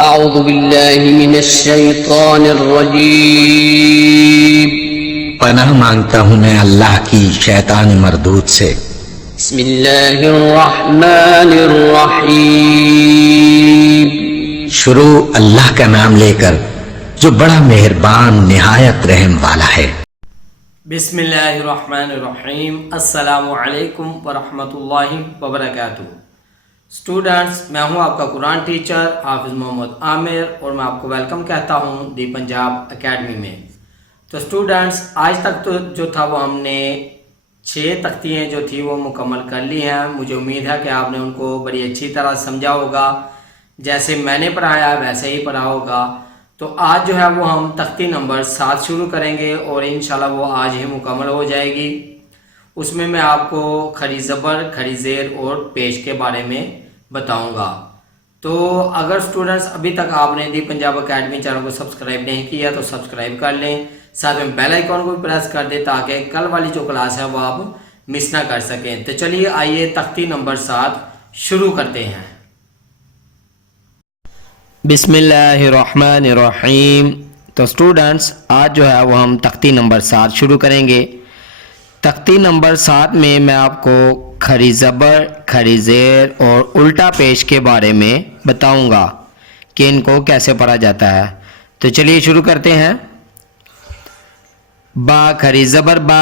अऊज़ु बिल्लाहि मिनश्शैतानिर्रजीम। पनाह मांगता हूँ मैं अल्लाह की शैतान मरदूद से। बिस्मिल्लाहिर्रहमानिर्रहीम। शुरू अल्लाह का नाम लेकर जो बड़ा मेहरबान निहायत रहम वाला है। बिस्मिल्लाहिर्रहमानिर्रहीम। अस्सलामु अलैकुम वरहमतुल्लाहि वबरकातुहू। स्टूडेंट्स, मैं हूं आपका कुरान टीचर हाफिज़ मोहम्मद आमिर और मैं आपको वेलकम कहता हूं दी पंजाब एकेडमी में। तो स्टूडेंट्स, आज तक तो जो था वो हमने 6 तख्तियाँ जो थी वो मुकम्मल कर ली हैं। मुझे उम्मीद है कि आपने उनको बड़ी अच्छी तरह समझा होगा, जैसे मैंने पढ़ाया वैसे ही पढ़ा होगा। तो आज जो है वो हम तख्ती नंबर 7 शुरू करेंगे और इंशाल्लाह वो आज ही मुकम्मल हो जाएगी। उसमें मैं आपको खड़ी ज़बर, खड़ी ज़ेर और पेश के बारे में बताऊंगा। तो अगर स्टूडेंट्स अभी तक आपने दी पंजाब एकेडमी चैनल को सब्सक्राइब नहीं किया तो सब्सक्राइब कर लें, साथ में बेल आइकॉन को भी प्रेस कर दें ताकि कल वाली जो क्लास है वो आप मिस ना कर सकें। तो चलिए आइए तख्ती नंबर 7 शुरू करते हैं। बिस्मिल्लाहिर्रहमानिर्रहीम। तो स्टूडेंट्स, आज जो है वो हम तख्ती नंबर 7 शुरू करेंगे। तख्ती नंबर 7 में मैं आपको खड़ी ज़बर, खड़ी ज़ेर और उल्टा पेश के बारे में बताऊंगा कि इनको कैसे पढ़ा जाता है। तो चलिए शुरू करते हैं। बा खड़ी ज़बर बा,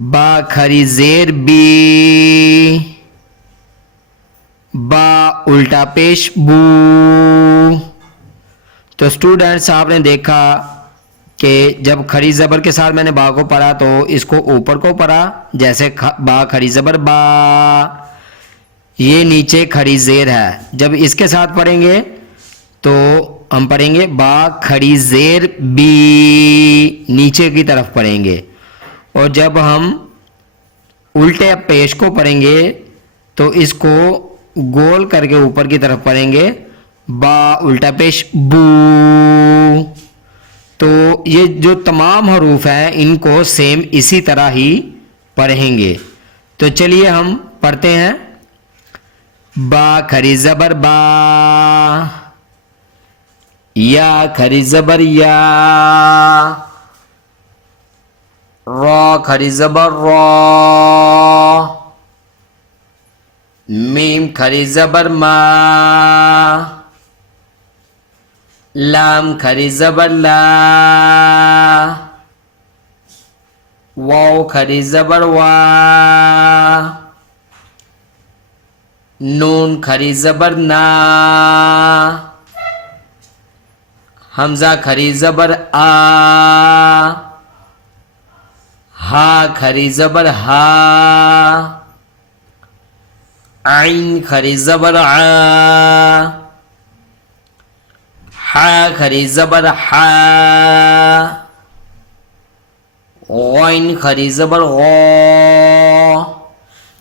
बा खड़ी ज़ेर बी, बा उल्टा पेश बू। तो स्टूडेंट्स, आपने देखा कि जब खड़ी ज़बर के साथ मैंने बा को पढ़ा तो इसको ऊपर को पढ़ा, जैसे बा खड़ी ज़बर बा, ये नीचे खड़ी ज़ेर है। जब इसके साथ पढ़ेंगे तो हम पढ़ेंगे बा खड़ी ज़ेर बी, नीचे की तरफ पढ़ेंगे। और जब हम उल्टे पेश को पढ़ेंगे तो इसको गोल करके ऊपर की तरफ पढ़ेंगे, बा उल्टा पेश बू। तो ये जो तमाम हरूफ हैं इनको सेम इसी तरह ही पढ़ेंगे। तो चलिए हम पढ़ते हैं। बा खड़ी ज़बर बा, या खड़ी ज़बर या, रॉ खड़ी ज़बर रॉ, मीम खड़ी ज़बर मा, लाम खड़ी ज़बर ला, वाव खड़ी ज़बर वा, नून खड़ी ज़बर ना, हमज़ा खड़ी ज़बर आ, हा खड़ी ज़बर हा, आइन खड़ी ज़बर आ, हा खड़ी ज़बर हा, गौन खड़ी ज़बर गौ।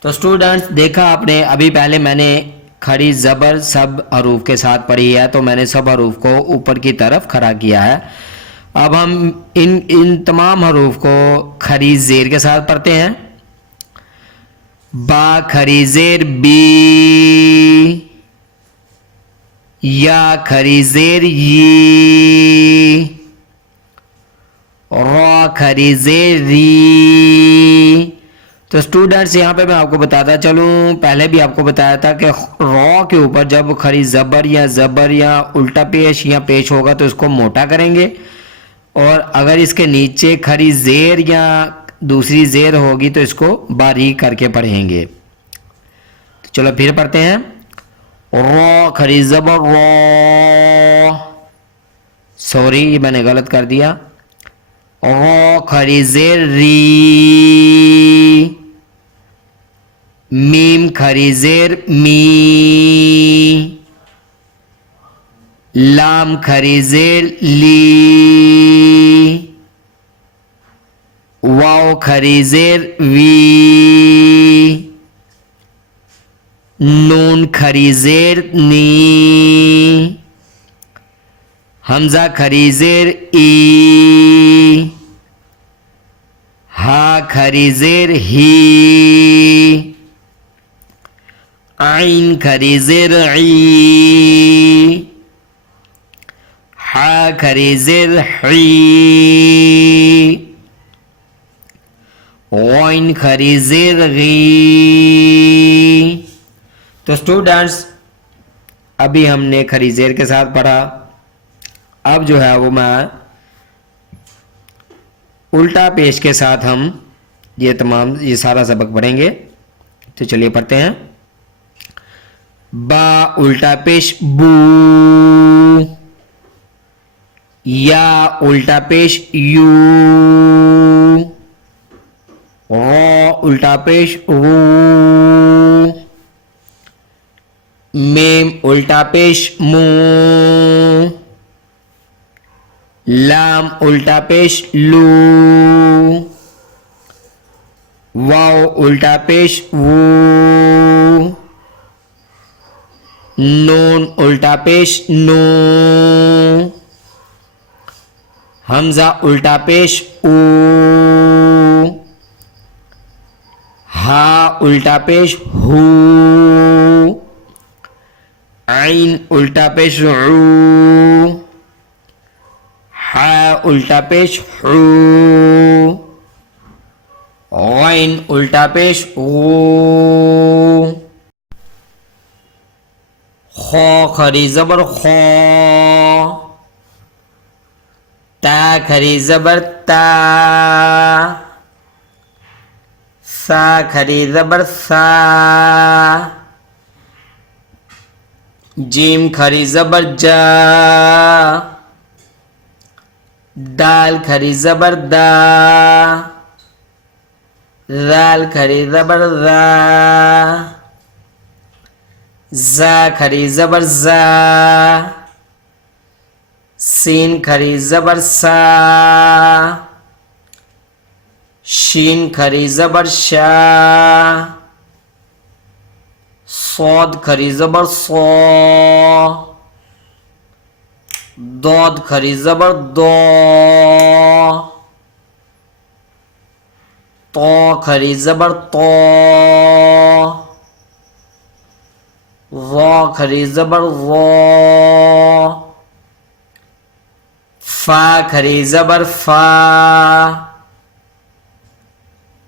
तो स्टूडेंट्स, देखा आपने, अभी पहले मैंने खड़ी ज़बर सब हरूफ के साथ पढ़ी है, तो मैंने सब हरूफ को ऊपर की तरफ खड़ा किया है। अब हम इन तमाम हरूफ को खड़ी ज़ेर के साथ पढ़ते हैं। बा खड़ी ज़ेर बी, या खड़ी ज़ेर यी, रॉ खड़ी ज़ेर री। तो स्टूडेंट्स, यहाँ पे मैं आपको बताता चलूँ, पहले भी आपको बताया था कि रॉ के ऊपर जब खड़ी ज़बर या उल्टा पेश या पेश होगा तो इसको मोटा करेंगे, और अगर इसके नीचे खड़ी ज़ेर या दूसरी ज़ेर होगी तो इसको बारीक करके पढ़ेंगे। तो चलो फिर पढ़ते हैं। रॉ खड़ी ज़बर रॉ, सॉरी ये मैंने गलत कर दिया। रॉ खड़ी ज़ेर री, मीम खड़ी ज़ेर मी, लाम खड़ी ज़ेर ली, वाव खड़ी ज़ेर वी, नून खड़ी ज़ेर नी, हमज़ा खड़ी ज़ेर ई, हा खड़ी ज़ेर ही, आइन खरी ज़ेर ई, हा खरी ज़ेर ही, गौइन खरी ज़ेर गी। तो स्टूडेंट्स अभी हमने खरी ज़ेर के साथ पढ़ा, अब जो है वो मैं उल्टा पेश के साथ हम ये सारा सबक पढ़ेंगे। तो चलिए पढ़ते हैं। बा उल्टा पेश बू, या उल्टा पेश यू, रो उल्टा पेश रू, मेम उल्टा पेश मू, लाम उल्टा पेश लू, वाव उल्टा पेश वू, नून उल्टा पेश नू, हमजा उल्टा पेश ऊ, हा उल्टा पेश हू, आइन उल्टा पेश ऊ, हा उल्टा पेश हू, गैन उल्टा पेश गू, खो खरी ज़बर खो, ता खरी ज़बर ता, सा खरी ज़बर सा, जीम खरी ज़बर जा, दाल खरी ज़बर दा, दाल खरी ज़बर दा, जा खरी ज़बर जा, सीन खरी ज़बर सा, शीन खरी ज़बर शा, सौद खरी ज़बर सौ, दौद खरी ज़बर दो, तो खरी ज़बर तो, रो खरी ज़बर रो, फा खरी ज़बर फा,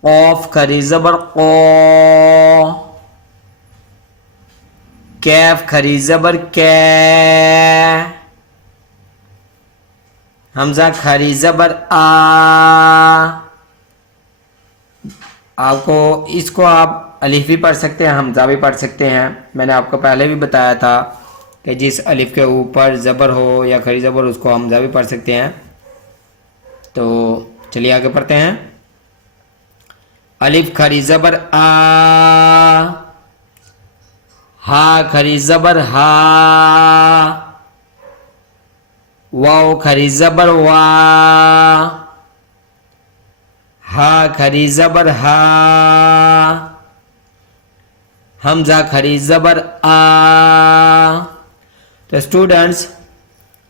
औफ खरी ज़बर को, कैफ खरी ज़बर कै, हमजा खरी ज़बर आ। आपको इसको आप अलिफ भी पढ़ सकते हैं, हमजा भी पढ़ सकते हैं। मैंने आपको पहले भी बताया था कि जिस अलिफ के ऊपर ज़बर हो या खरी ज़बर उसको हमजा भी पढ़ सकते हैं। तो चलिए आगे पढ़ते हैं। अलिफ खरी ज़बर आ, हा खरी ज़बर हा, वाव खरी ज़बर वा, हा खरी ज़बर हा, हमजा खरी ज़बर आ। तो स्टूडेंट्स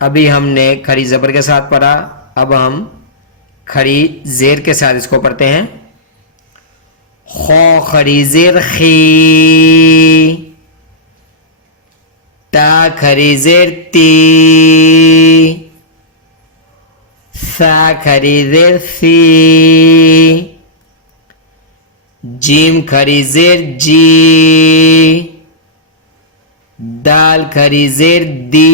अभी हमने खरी ज़बर के साथ पढ़ा, अब हम खरी ज़ेर के साथ इसको पढ़ते हैं। खो खरी ज़ेर खी, ता खरी ज़ेर ती, सा खरी ज़ेर सी, जीम खरी ज़ेर जी, दाल खरी ज़ेर दी,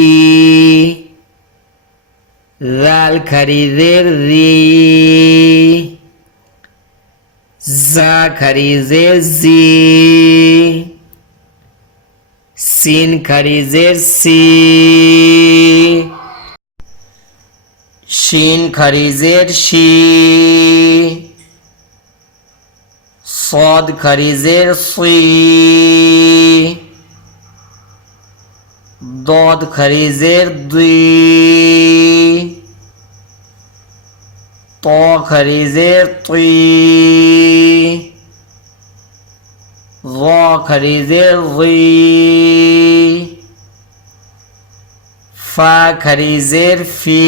राल खरी ज़ेर री, जा खरी ज़ेर जी, सीन खरी ज़ेर सी, शीन खरी ज़ेर शी, सौद खरी ज़ेर सी, दौद खरी ज़ेर दी, तो खरी ज़ेर ती, ज़ा खरी ज़ेर ज़ी, फा खरी ज़ेर फी,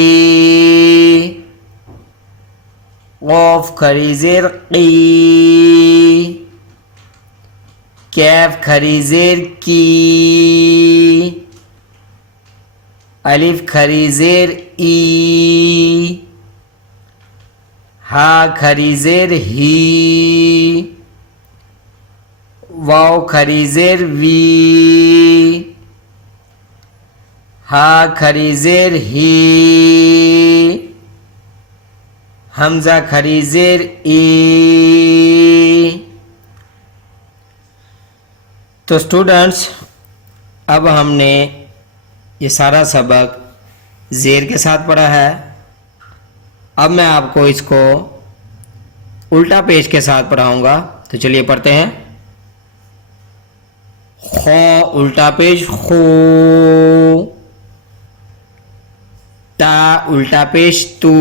क़ाफ खरी ज़ेर क़ी, कैफ खरी जेर की, अलिफ खरी जेर ई, हा खरी जेर ही, वाव खरी जेर वी, हा खरी जेर ही, हमजा खरी जेर ई। तो स्टूडेंट्स, अब हमने ये सारा सबक ज़ेर के साथ पढ़ा है। अब मैं आपको इसको उल्टा पेश के साथ पढ़ाऊंगा। तो चलिए पढ़ते हैं। खो उल्टा पेश खो, ता उल्टा पेश तू,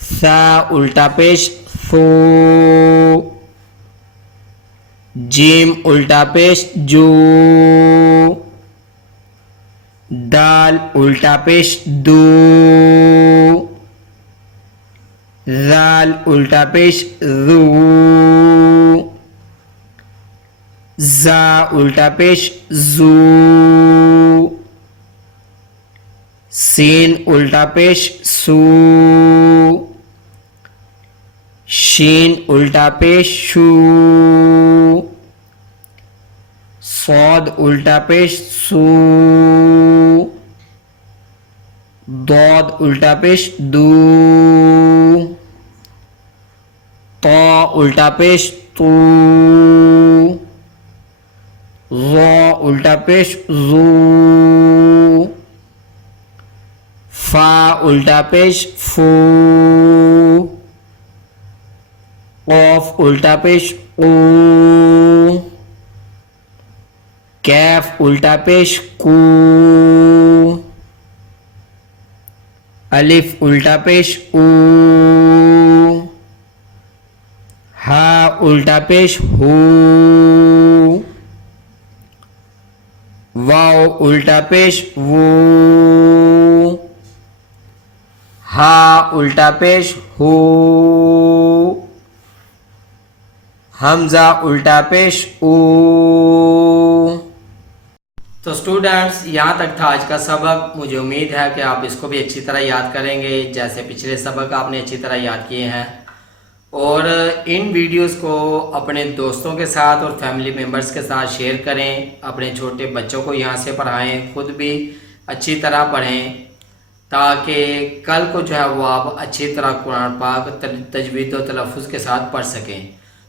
सा उल्टा पेश सू, जीम उल्टा पेश जू, दाल उल्टा पेश दू, जाल उल्टा पेश जू, जा उल्टा पेश जू, सीन उल्टा पेश सू, शीन उल्टा पेश शू, सौद उल्टा पेश सू, दौद उल्टा पेश दू, तो उल्टा पेश तू, ज़ो उल्टा पेश जू, फा उल्टा पेश फू, क़ाफ उल्टा पेश क़ू, कैफ उल्टा पेश कू, अलिफ उल्टा पेश ऊ, हा उल्टा पेश हू, वाव उल्टा पेश वू, हा उल्टा पेश हू, हमजा उल्टा पेश ऊ। तो स्टूडेंट्स, यहाँ तक था आज का सबक। मुझे उम्मीद है कि आप इसको भी अच्छी तरह याद करेंगे, जैसे पिछले सबक आपने अच्छी तरह याद किए हैं। और इन वीडियोस को अपने दोस्तों के साथ और फैमिली मेम्बर्स के साथ शेयर करें। अपने छोटे बच्चों को यहाँ से पढ़ाएं, खुद भी अच्छी तरह पढ़ें, ताकि कल को जो है वो आप अच्छी तरह कुरान पाक तजवीद और तलफ़ुज़ के साथ पढ़ सकें।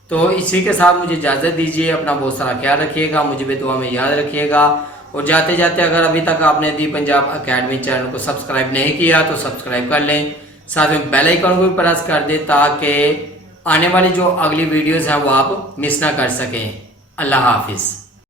तो इसी के साथ मुझे इजाज़त दीजिए। अपना बहुत सारा ख्याल रखिएगा, मुझे भी दुआ में याद रखिएगा। और जाते जाते अगर अभी तक आपने दी पंजाब अकेडमी चैनल को सब्सक्राइब नहीं किया तो सब्सक्राइब कर लें, साथ में बेल आइकन को भी प्रेस कर दें, ताकि आने वाली जो अगली वीडियोज़ हैं वो आप मिस ना कर सकें। अल्लाह हाफिज़।